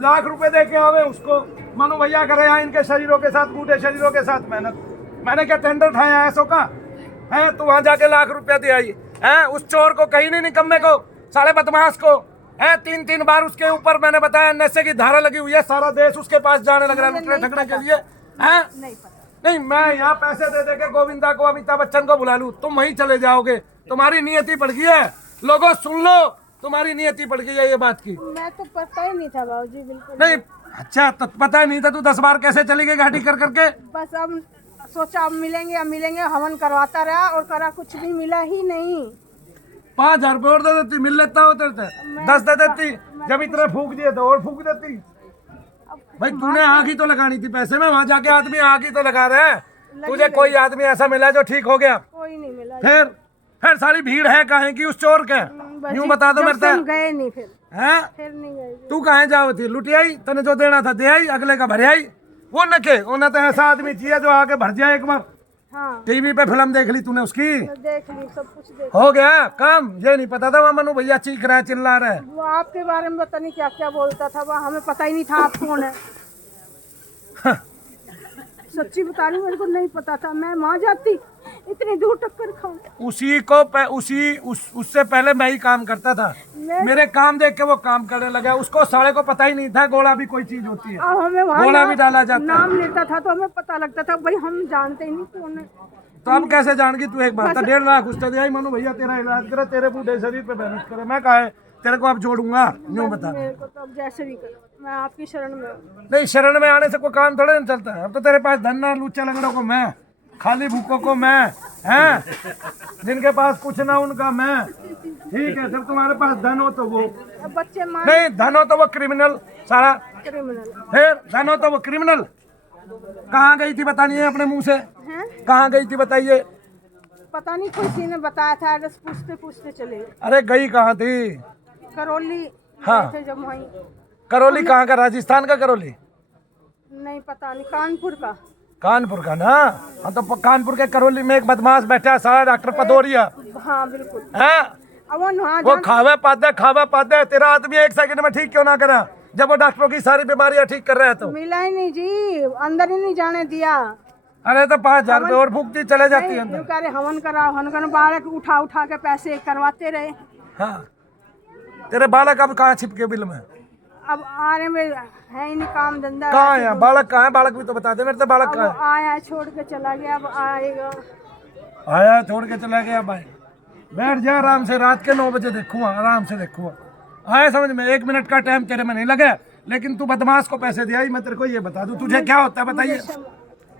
लाख रुपए दे के आवे उसको मनु भैया करे यहाँ इनके शरीरों के साथ, बूढ़े शरीरों के साथ मेहनत। मैंने क्या टेंडर उठाया ऐसो का है? तू वहां जाके लाख रुपया दे आई है उस चोर को, कहीं नहीं निकम्मे को, साले बदमाश को है। 3 बार उसके ऊपर मैंने बताया नशे की धारा लगी हुई है, सारा देश उसके पास जाने लग रहा है लुटने ठगने के लिए है। नहीं मैं यहाँ पैसे दे के गोविंदा को, अमिताभ बच्चन को बुला लूं, तुम वहीं चले जाओगे। तुम्हारी नियति पड़ गई है, लोगों सुन लो, तुम्हारी नियति पड़ गई है ये बात की। मैं तो पता ही नहीं था बाबूजी, बिल्कुल नहीं। अच्छा तो पता ही नहीं था, तू 10 बार कैसे चली गई गाड़ी कर करके? बस अब सोचा अब मिलेंगे, हवन करवाता रहा और करा, कुछ भी मिला ही नहीं। 5,000 रुपये और दे देती, मिल लेता हो तेरे से 10 दे देती, जब इतने फूक दिए तो और फूक देती। भाई तूने आग ही तो लगानी थी पैसे में, वहाँ जाके आदमी आग ही तो लगा रहे हैं। तुझे कोई आदमी ऐसा मिला जो ठीक हो गया? कोई नहीं मिला। फिर सारी भीड़ है कहाँ की उस चोर के? यूं बता दो मेरे से। गए नहीं फिर नहीं गए। तू कहाँ जाओ थी? लुटियाई तने जो देना था दे आई, अगले का भर आई। वो न के उन्हें तो ऐसा आदमी चाहिए जो आके भर जाए एक बार। हाँ। टीवी पे फिल्म देख ली तूने उसकी? देख ली, सब कुछ देख हो गया काम। ये नहीं पता था वहाँ मनु भैया चीख रहा है, चिल्ला रहा है। वो आपके बारे में पता नहीं क्या क्या बोलता था, वह हमें पता ही नहीं था आप कौन है। सच्ची बता रही, मेरे को नहीं पता था। मैं वहाँ जाती इतनी दूर टक्कर खाऊं। उससे पहले मैं ही काम करता था। मेरे काम देख के वो काम करने लगा। उसको साले को पता ही नहीं था गोला भी कोई चीज होती है। हमें गोला भी डाला जाता है। नाम लेता था तो हमें पता लगता था, भाई हम जानते ही नहीं कौन है। तो अब कैसे जान गई तू? एक बात 1.5 लाख उसने दिया, मनु भैया तेरा इलाज करे, तेरे बूढ़े शरीर पे मेहनत करे। मैं कहा है तेरे को अब जोड़ूंगा, यूं बता। मेरे को तो अब जैसे भी करो, मैं आपकी शरण में हूं। नहीं, शरण में आने से कोई काम थोड़े नहीं चलता है। अब तो तेरे पास धन ना, लुच्चा लंगड़ों को मैं, खाली भूखों को मैं, हैं जिनके पास कुछ ना उनका मैं। ठीक है, जब तुम्हारे पास धन हो तो वो बच्चे नहीं, धन हो तो वो क्रिमिनल सारा, फिर धन हो तो वो क्रिमिनल। कहाँ गई थी बताइए अपने मुंह से? कहाँ गई थी बताइए? पता नहीं, किसी ने बताया था, एड्रेस पूछते पूछते चले। अरे गई कहाँ थी? करौली। हाँ, जब वहीं। करौली कहाँ का? राजस्थान का करौली? नहीं पता नहीं, कानपुर का। कानपुर का ना? हाँ, तो कानपुर के करौली में एक बदमाश बैठा है सारा, डॉक्टर पदौरिया। हाँ बिल्कुल है वो खावे पादे। तेरा आदमी 1 सेकंड में ठीक क्यों ना करा, जब वो डॉक्टरों की सारी बीमारियां ठीक कर रहे हैं? तो मिला ही नहीं जी, अंदर ही नहीं जाने दिया। अरे तो 5,000 रुपये और फूकती चले जाती है अंदर। कह रहे हवन कराओ, बालक उठा के पैसे करवाते रहे। हाँ, तेरे बालक अब कहाँ छिपके बिल में? अब आने में है ही नहीं, काम धंधा कहाँ है बालक? कहाँ है बालक? भी तो बता दे मेरे से, बालक कहाँ है? आया छोड़ के चला गया, अब आएगा। आया छोड़ के चला गया भाई। बैठ जा आराम से, रात के 9 बजे देखूंगा, आराम से देखूंगा। आया समझ में? 1 मिनट का टाइम तेरे में नहीं लगे, लेकिन तू बदमाश को पैसे दिया ही। मैं तेरे को ये बता दूं, तुझे क्या होता है बताइए?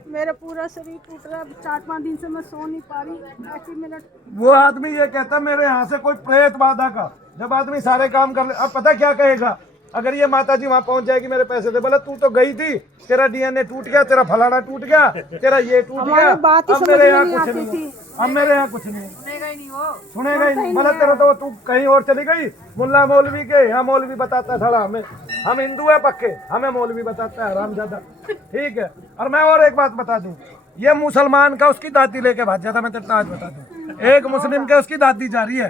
मेरा पूरा शरीर टूट रहा है, 4-5 दिन से मैं सो नहीं पा रही। 8 मिनट। वो आदमी ये कहता मेरे यहाँ से कोई प्रेत बाधा का, जब आदमी सारे काम कर ले। अब पता क्या कहेगा अगर ये माता जी वहाँ पहुँच जाएगी मेरे पैसे दे? बोला तू तो गई थी, तेरा डीएनए टूट गया, तेरा फलाना टूट गया, तेरा ये टूट गया। अब मेरे यहाँ कुछ नहीं, अब मेरे यहाँ कुछ नहीं, सुनेगा ही नहीं। बोला तेरा तो तू कहीं और चली गई, मुल्ला मौलवी के यहाँ मौलवी बताता है साला हमें। हम हिंदू है पक्के, हमें मौलवी बताता है हरामजादा। ठीक है, और मैं और एक बात बता दूं, ये मुसलमान का उसकी दादी लेके भाग जाता। मैं तेरे आज बता दूं, एक मुस्लिम के उसकी दादी जा रही है,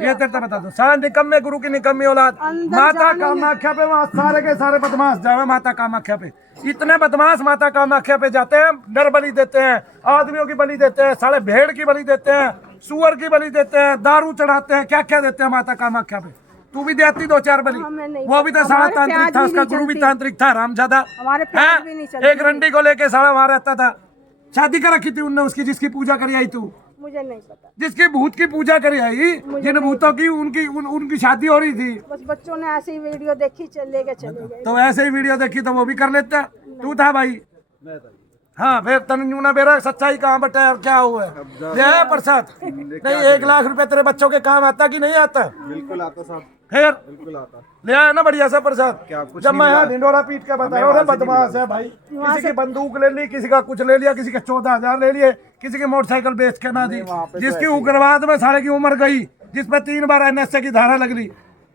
ये तेरे बता दो। सारा निकम्मे गुरु की निकम्मी औलाद। माता कामाख्या पे वहाँ सारे के सारे बदमाश जावे माता कामाख्या पे। इतने बदमाश माता कामाख्या पे जाते हैं, नर बलि देते हैं, आदमियों की बलि देते हैं, साले भेड़ की बलि देते हैं, सुअर की बलि देते हैं, दारू चढ़ाते हैं, क्या क्या देते हैं माता कामाख्या पे। तू भी देती 2-4 बलि? वो भी तो सारा तांत्रिक था, उसका गुरु भी तांत्रिक था रामजादा। एक रंडी को लेके सारा वहाँ रहता था। शादी कर रखी थी उनने उसकी, जिसकी पूजा करी आई तू? मुझे नहीं पता। जिसकी भूत की पूजा करी आई, जिन भूतों की उनकी शादी हो रही थी। बस बच्चों ने ऐसे ही वीडियो देखी, चले गए। तो ऐसे ही वीडियो देखी तो वो भी कर लेता। तू था भाई? हाँ, फिर तनुना मेरा सच्चाई कहाँ बटा है और क्या हुआ है? ये प्रसाद नहीं, 1 लाख रुपए तेरे बच्चों के काम आता कि नहीं आता? बिल्कुल आता साहब, फिर बिल्कुल आता। ले आया ना बढ़िया सा प्रसाद। जब मैं यहाँ ढिंडोरा पीट के बता रहा हूँ, बदमाश है भाई। किसी की बंदूक ले ली, किसी का कुछ ले लिया, किसी के 14,000 ले लिए, किसी की मोटरसाइकिल बेच के ना दी। जिसकी उग्रवाद में सारे की उम्र गई, जिसमें 3 बार एनएसए की धारा लग ली।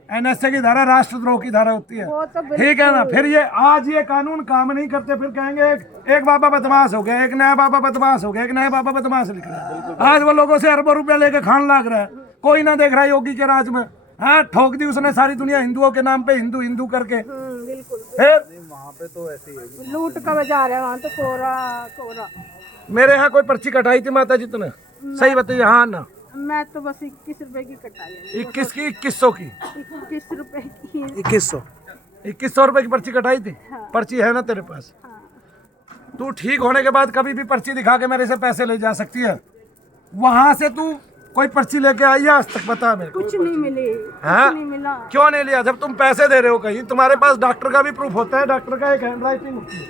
एनएसए की धारा राष्ट्रद्रोह की धारा होती है, ठीक है ना? फिर ये आज ये कानून काम नहीं करते, फिर कहेंगे एक बाबा बदमाश हो गया, एक नया बाबा बदमाश हो गया, एक नया बाबा बदमाश लिख रहा है। आज वो लोगों से अरबों रुपया लेके खान लाग रहा है, कोई ना देख रहा है योगी के राज में, हाँ, ठोक दी उसने सारी दुनिया हिंदुओं के नाम पे, हिंदू हिंदू करके। बिल्कुल। फिर वहाँ पे तो ऐसे ही है। लूट का बाजार है वहाँ तो, कोरा कोरा। मेरे यहाँ कोई पर्ची कटाई थी माता जी तूने? सही बताइए। हाँ ना, मैं तो बस 21 रुपए की कटाई है। 21 की, 2100 की, 21 रुपए की। 2100 रुपए की पर्ची कटाई थी। पर्ची है ना तेरे पास? तू ठीक होने के बाद कभी भी पर्ची दिखा के मेरे से पैसे ले जा सकती है। वहां से तू कोई पर्ची लेके आई है आज तक? बता मेरे को। कुछ नहीं मिली। हाँ? कुछ नहीं मिला। क्यों नहीं लिया? जब तुम पैसे दे रहे हो कहीं, तुम्हारे पास डॉक्टर का भी प्रूफ होता है, डॉक्टर का एक हैंड राइटिंग होती है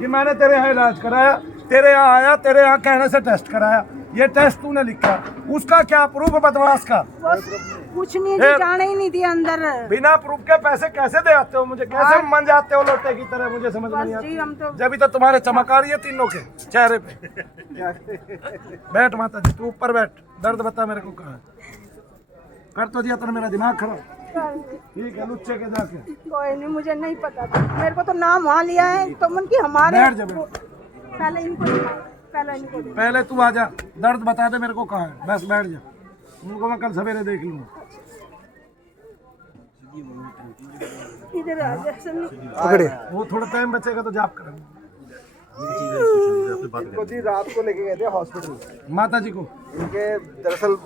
कि मैंने तेरे यहाँ इलाज कराया, तेरे यहाँ आया, तेरे यहाँ कहने से टेस्ट कराया, ये टेस्ट तूने लिखा, उसका क्या प्रूफ है बदमाश का? बस कुछ नहीं जी, जाने ही नहीं दिया अंदर। बिना प्रूफ के पैसे कैसे दे आते हो मुझे? कैसे मन जाते हो लोटे की तरह? मुझे समझ में नहीं बस जी हम तो आता। जब तो तुम्हारे चमक आ रही है तीनों के चेहरे पे। बैठ माता जी, तू ऊपर बैठ। दर्द बता मेरे को कहाँ है? कर तो दिया तूने मेरा दिमाग खराब। ठीक है, लुच्चे के जाके। कोई नहीं, मुझे नहीं पता था। मेरे को तो नाम वहाँ लिया है तो मन की हमारे। बैठ जा, बैठ। पहले इनको दिखाओ। पहले तू आ जा, दर्द बता दे मेरे को कहाँ है, बस बैठ जा। उनको मैं कल सवेरे देख लूंगा। इधर आ जा सन्नी। पकड़े, वो थोड़ा टाइम बचेगा तो जाप करेंगे। इनको जी रात को लेके गए थे हॉस्पिटल, माता जी को इनके दरअसल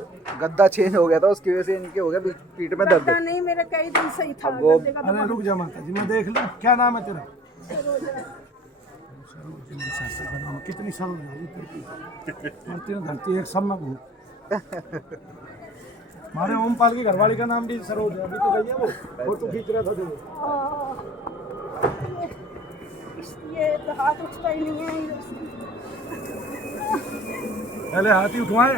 गद्दा चेंज हो गया था, उसकी वजह से इनके हो गया पीठ में दर्द। पता नहीं, मेरा कई दिन से ही था। वो गद्दे का अरे रुक जा माता जी, मैं देख लूँ। क्या नाम है तेरा? कितनी सरल धरती एक सब में भूत। हमारे ओमपाल की घरवाली का नाम भी सरोज है। अभी तो गई है वो, फोटो खींच रहा था जो। ये तो हाथ उठता ही नहीं है। पहले हाथ ही उठवाए,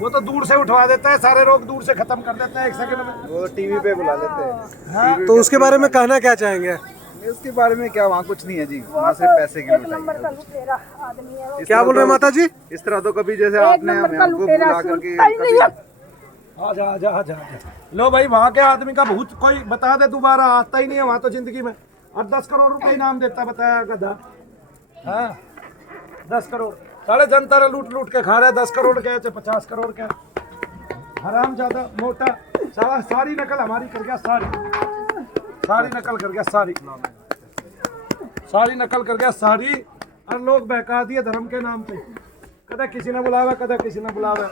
वो तो दूर से उठवा देता है, सारे रोग दूर से खत्म कर देता है 1 सेकंड में। वो टीवी पे बुला लेते हैं। हाँ? तो उसके बारे में कहना क्या चाहेंगे? इसके बारे में क्या, वहाँ कुछ नहीं है जी, वहाँ सिर्फ पैसे की एक लुटाई नंबर है। का लुटेरा आदमी है वो। क्या बोल रहे हैं माता जी? इस तरह तो कभी जैसे एक आपने नंबर का हमको लुटेरा बुला करके सुनता ही नहीं है। आजा आजा आजा आजा। लो भाई, वहाँ के आदमी का भूत कोई बता दे, दोबारा आता ही नहीं है वहाँ तो जिंदगी में। और 10 करोड़ रुपए इनाम देता, बताया गधा। हाँ, 10 करोड़ सारे जनता ने लूट लूट के खा रहे हैं। 10 करोड़ के, चाहे 50 करोड़ के, हराम ज्यादा मोटा। सारी नकल हमारी कर गया, सारी नकल कर गया, सारी नकल कर गया सारी। और लोग बहका दिए धर्म के नाम पे, कदा किसी ने बुलावा, कदा किसी ने बुलावा।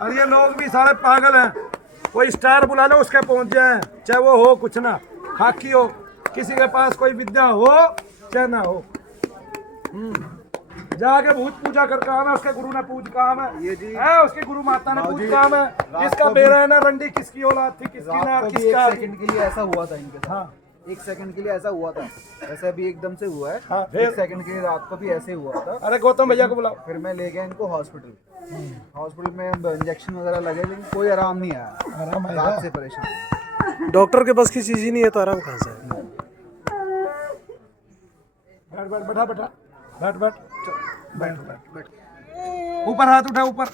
और ये लोग भी सारे पागल हैं। कोई स्टार बुला लो, उसके पहुंच जाए, चाहे वो हो कुछ ना, खाकी हो, किसी के पास कोई विद्या हो चाहे ना हो। जाके भूत पूजा कर काम है, उसके गुरु ने पूज काम है, ये जी है उसके गुरु माता ने पूज काम है। इसका बेरा है ना रंडी, किसकी औलाद थी, किसकी ना, रात को भी किसका। 1 सेकंड के लिए ऐसा हुआ था इनके साथ। हाँ 1 सेकंड के लिए ऐसा हुआ था, ऐसा भी एकदम से हुआ है। हाँ, फिर? 1 सेकंड के लिए रात को भी ऐसे हुआ था। अरे गौतम भैया को बुलाओ। फिर मैं ले गया इनको हॉस्पिटल में इंजेक्शन वगैरह लगे, लेकिन कोई आराम नहीं आया। आराम आएगा? रात से परेशान। डॉक्टर के बस की चीज ही नहीं है तो आराम कहाँ से है? बैठ बैठ, बैठा बैठा, बैठ बैठ, बैठ बैठ बैठ। ऊपर हाथ उठा, ऊपर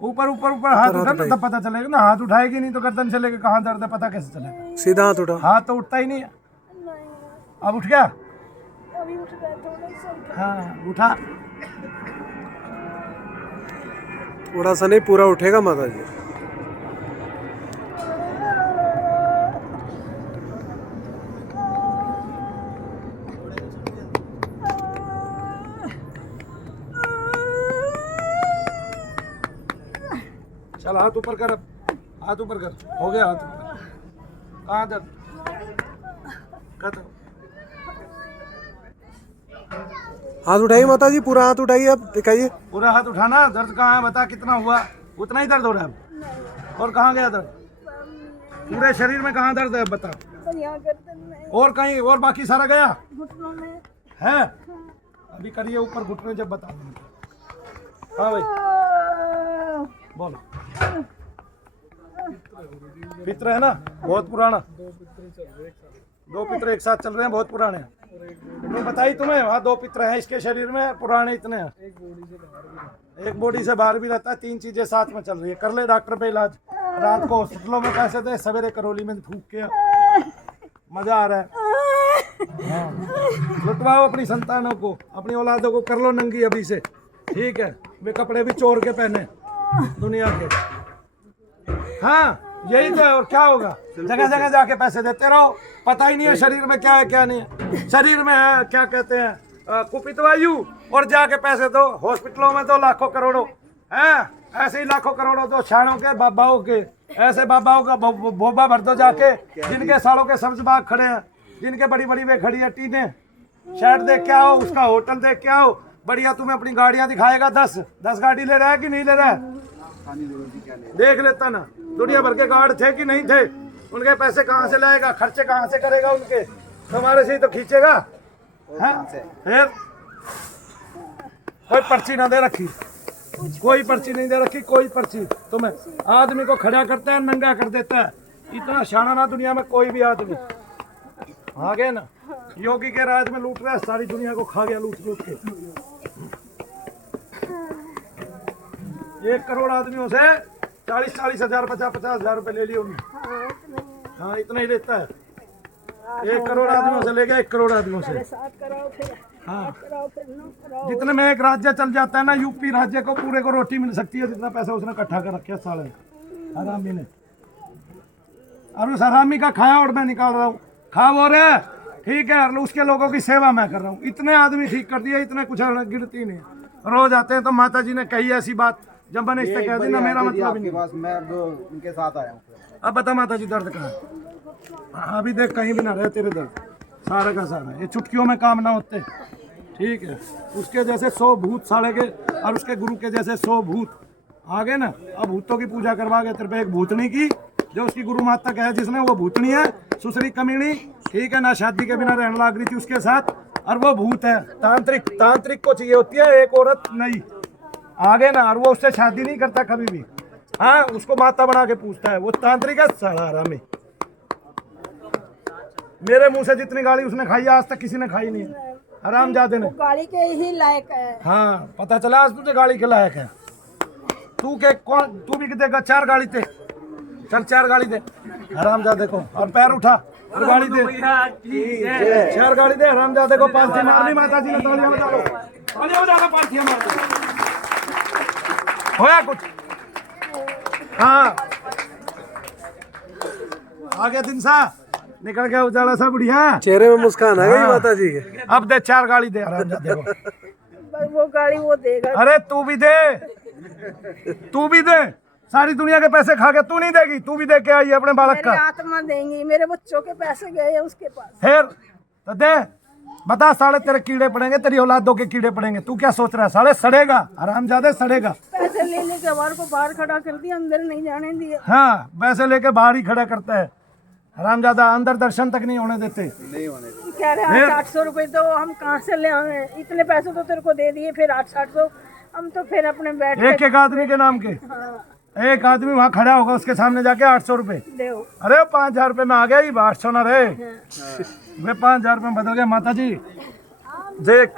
ऊपर ऊपर ऊपर हाथ उठा, तब पता चलेगा ना। हाथ उठाएगी नहीं तो गर्दन से लेके कहाँ दर्द है पता कैसे चलेगा? सीधा हाथ उठा। हाथ तो उठता ही नहीं है। अब उठ गया? अभी उठ गया थोड़ा सा। हाँ उठा। थोड़ा सा नहीं, पूरा उठेगा माता जी। चल हाथ ऊपर कर, अब हाथ ऊपर कर, हो गया हाथ ऊपर। कहाँ दर्द? खत्म। हाथ उठाइए माता जी, पूरा हाथ उठाइए, अब दिखाइए। पूरा हाथ उठाना। दर्द कहाँ है बता, कितना हुआ? उतना ही दर्द हो रहा है? और कहाँ गया दर्द? पूरे शरीर में कहाँ दर्द है बता? यहाँ गर्दन में, और कहीं और बाकी सारा गया घुटनों में। है? अभी करिए ऊपर घुटने, जब बता दूंगा। हाँ भाई बोलो। पित्र है ना बहुत पुराना? 2 पित्र एक साथ चल रहे हैं, बहुत पुराने हैं। तो बताई तुम्हें, वहाँ 2 पित्र हैं इसके शरीर में, पुराने इतने हैं। एक बॉडी से बाहर भी रहता है। 3 चीजें साथ में चल रही है। कर ले डॉक्टर पे इलाज। रात को हॉस्पिटलों में पैसे दे, सवेरे करौली में फूक के मजा आ रहा है। हाँ। लुटवाओ अपनी संतानों को, अपनी औलादों को कर लो नंगी अभी से, ठीक है? वे कपड़े भी चोर के पहने दुनिया के। हाँ यही तो है, और क्या होगा? जगह जगह जाके पैसे देते रहो, पता ही नहीं है शरीर में क्या है क्या नहीं है। शरीर में है क्या कहते हैं कुपित वायु, और जाके पैसे दो हॉस्पिटलों में तो लाखों करोड़ों हैं, ऐसे ही लाखों करोड़ों दो शाणों के बाबाओं के, ऐसे बाबाओं का बोबा भर दो जाके, जिनके सालों के सब्ज बाग खड़े हैं, जिनके बड़ी बड़ी वे खड़ी है टीने। शर्ट देख के आओ, उसका होटल देख के आओ, बढ़िया तुम्हें अपनी गाड़ियां दिखाएगा, 10 गाड़ी ले रहा है कि नहीं ले रहा है, देख लेता ना। दुनिया भर के गार्ड थे कि नहीं थे, उनके पैसे कहाँ से लाएगा, खर्चे कहाँ से करेगा उनके, तुम्हारे से ही तो खींचेगा। फिर कोई पर्ची ना दे रखी, कोई पर्ची नहीं दे रखी, कोई पर्ची। तुम्हें आदमी को खड़ा करता है, नंगा कर देता है, इतना शाना ना दुनिया में कोई भी आदमी। आगे ना योगी के राज में लूट रहा है, सारी दुनिया को खा गया लूट लूट के। 1 करोड़ आदमियों से 40-40 हजार 50-50 हजार रुपए ले लिए उन्होंने। हाँ इतना ही लेता है, 1 करोड़ आदमियों से ले गया, 1 करोड़ आदमियों से। हाँ जितने में एक राज्य चल जाता है ना, यूपी राज्य को पूरे को रोटी मिल सकती है, जितना पैसा उसने इकट्ठा कर रखा है साले हरामी ने। अब उस हरामी का खाया और मैं निकाल रहा हूँ, खा वो रे ठीक है, उसके लोगों की सेवा मैं कर रहा हूँ। इतने आदमी ठीक कर दिए, इतने कुछ गिरती नहीं। रोज आते हैं तो माता जी ने कही ऐसी बात, जब मैंने इससे कह दी ना मेरा मतलब नहीं। मैं अब उनके साथ आया हूँ। अब बता माता जी दर्द कहाँ है? अभी देख कहीं भी ना रहे तेरे दर्द, सारा का सारा ये चुटकियों में काम ना होते, ठीक है। उसके जैसे 100 भूत साले के, और उसके गुरु के जैसे 100 भूत आ गए ना। अब भूतों की पूजा करवा के तेरे पे एक भूतनी की, जो उसकी गुरु माता कहे जिसने, वो भूतनी है, सुसरी कमीनी, ठीक है ना, शादी के बिना रहने लग रही थी उसके साथ, और वो भूत है। तांत्रिक को चाहिए होती है एक औरत नहीं, आगे ना, और वो उससे शादी नहीं करता कभी भी। हाँ उसको माता बना के पूछता है, वो तांत्रिक है सारा में। मेरे मुंह से जितनी गाली उसने खाई आज तक किसी ने खाई नहीं है, हरामजादे ने। गाड़ी के ही लायक है। हाँ पता चला आज तुझे गाड़ी के लायक है। तू भी देगा 4 गाड़ी थे, चल 4 गाड़ी दे हरामजादे को, और पैर उठा और गाड़ी दे, 4 गाड़ी दे हरामजादे को। पालथी मारनी माता जी ने, तालियां बजा लो, तालियां बजा लो, पालथियां मार दो। होया कुछ? हाँ आगे दिन सा निकल गया उजाला सा, बढ़िया चेहरे में मुस्कान आ गई माता जी के। अब दे 4 गाड़ी दे हरामजादे को। वो गाड़ी वो देगा। अरे तू भी दे, तू भी दे, सारी दुनिया के पैसे खा के तू नहीं देगी, तू भी दे के आई अपने बालक का। मेरी आत्मा देंगी, मेरे बच्चों के पैसे गए हैं उसके पास। फिर तो दे, बता साले तेरे कीड़े पड़ेंगे, तेरी औलादों के कीड़े पड़ेंगे। तू क्या सोच रहा है साले, सड़ेगा हरामजादे, सड़ेगा। पैसे ले लेके हमारे को बाहर खड़ा कर दिया, अंदर नहीं जाने दिया। हाँ पैसे लेके बाहर ही खड़ा करता है हरामजादा, अंदर दर्शन तक नहीं होने देते। कह रहे हैं 800 रुपए तो हम कहाँ से ले आए, इतने पैसे तो तेरे को दे दिए, फिर 800 हम तो फिर अपने बैठ एक आदमी के नाम के। हाँ। एक आदमी वहाँ खड़ा होगा, उसके सामने जाके 800 रुपए। अरे 5000 रुपए में आ गया, 800 ना रहे, वे 5000 रुपए में बदल गए। माता जी देख,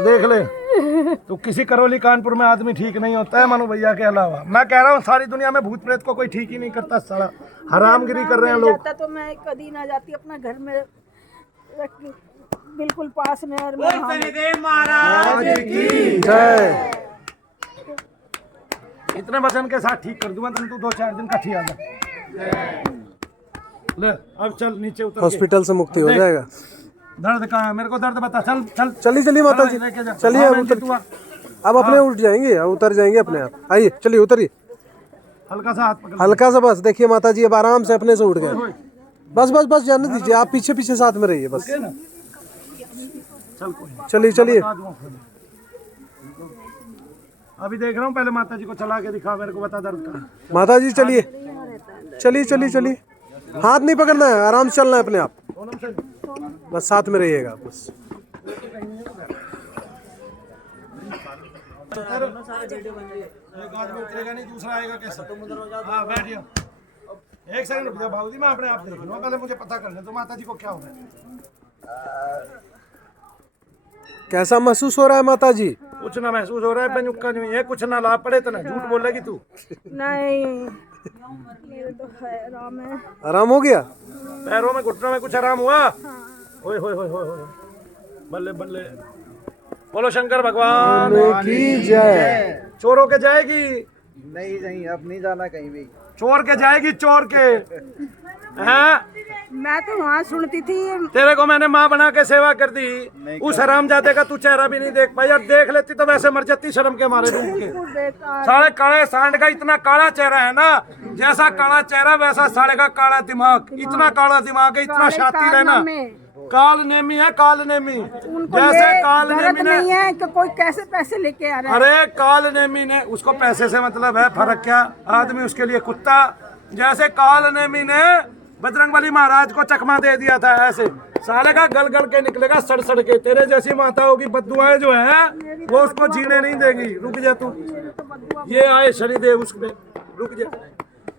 देख ले, तो किसी करौली कानपुर में आदमी ठीक नहीं होता है मनु भैया के अलावा। मैं कह रहा हूँ सारी दुनिया में भूत प्रेत को कोई ठीक ही नहीं करता, सारा हरामगिरी कर रहे हैं लोग। तो मैं कभी ना जाती अपना घर में, बिल्कुल पास में। और महाराज की जय। इतने वचन के साथ ठीक कर दूंगा तू 2-4 दिन कठी आ जा। ले अब चल नीचे उतर, हॉस्पिटल से मुक्ति हो जाएगा। दर्द कहाँ है, मेरे को दर्द बता। चल चल चलिए माता जी, चलिए अब अपने उठ जाएंगे, अब उतर जाएंगे अपने आप। आइए चलिए उतरिए, हल्का सा हाथ पकड़, हल्का सा बस। देखिए माता जी अब आराम से अपने से उठ गए। बस जाने दीजिए, आप पीछे पीछे साथ में रहिए बस। चलिए चलिए। अभी देख रहा हूँ, पहले माता जी को चला के दिखा, मेरे को बता दर्द कहाँ। माता जी चलिए चलिए चलिए चलिए, हाथ नहीं पकड़ना है, आराम से चलना है अपने आप, बस साथ में रहिएगा बस। एक आदमी उतरेगा नहीं, दूसरा आएगा कैसे? हाँ बैठिए, एक सेकंड रुक जाओ भाऊजी, मैं अपने आप देख लूँगा, पहले मुझे पता करने तो माता जी को क्या हो रहा है। कैसा महसूस हो रहा है माता जी? कुछ ना महसूस हो रहा है, पेनुक्का नहीं है, कुछ ना लाभ पड़े तो ना झूठ बोलेगी तू। नहीं मेरे तो है, आराम है। आराम हो गया? पैरों में घुटनों में कुछ आराम हुआ? ओए होए होए होए होए, बल्ले बल्ले। बोलो शंकर भगवान की जय। चोरों के जाएगी, नहीं नहीं, अब नहीं जाना कहीं भी। चोर के जाएगी, चोर के। हाँ, मैं तो वहाँ सुनती थी। तेरे को मैंने माँ बना के सेवा कर दी, उस हरामजादे का तू चेहरा भी नहीं देख पाई। यार देख लेती तो वैसे मर जाती शर्म के मारे डूब के। बेकार। साले काले सांड का इतना काला चेहरा है ना, जैसा काला चेहरा वैसा साले का काला दिमाग। इतना काला दिमाग है, इतना शातिर है ना। काल नेमी है, काल नेमी। उनको जैसे ये काल गलत नेमी ने, नहीं है कि कोई कैसे पैसे लेके आ रहा है। अरे काल नेमी ने, उसको पैसे से मतलब है, फर्क क्या, आदमी उसके लिए कुत्ता। जैसे काल नेमी ने बजरंगबली महाराज को चकमा दे दिया था, ऐसे साले का गल गल के निकलेगा, सड़ सड़ के। तेरे जैसी माता होगी, बद्दुआएं जो है वो उसको जीने नहीं देगी। रुक जा तू, ये आए शनिदेव, उसमें रुक जा।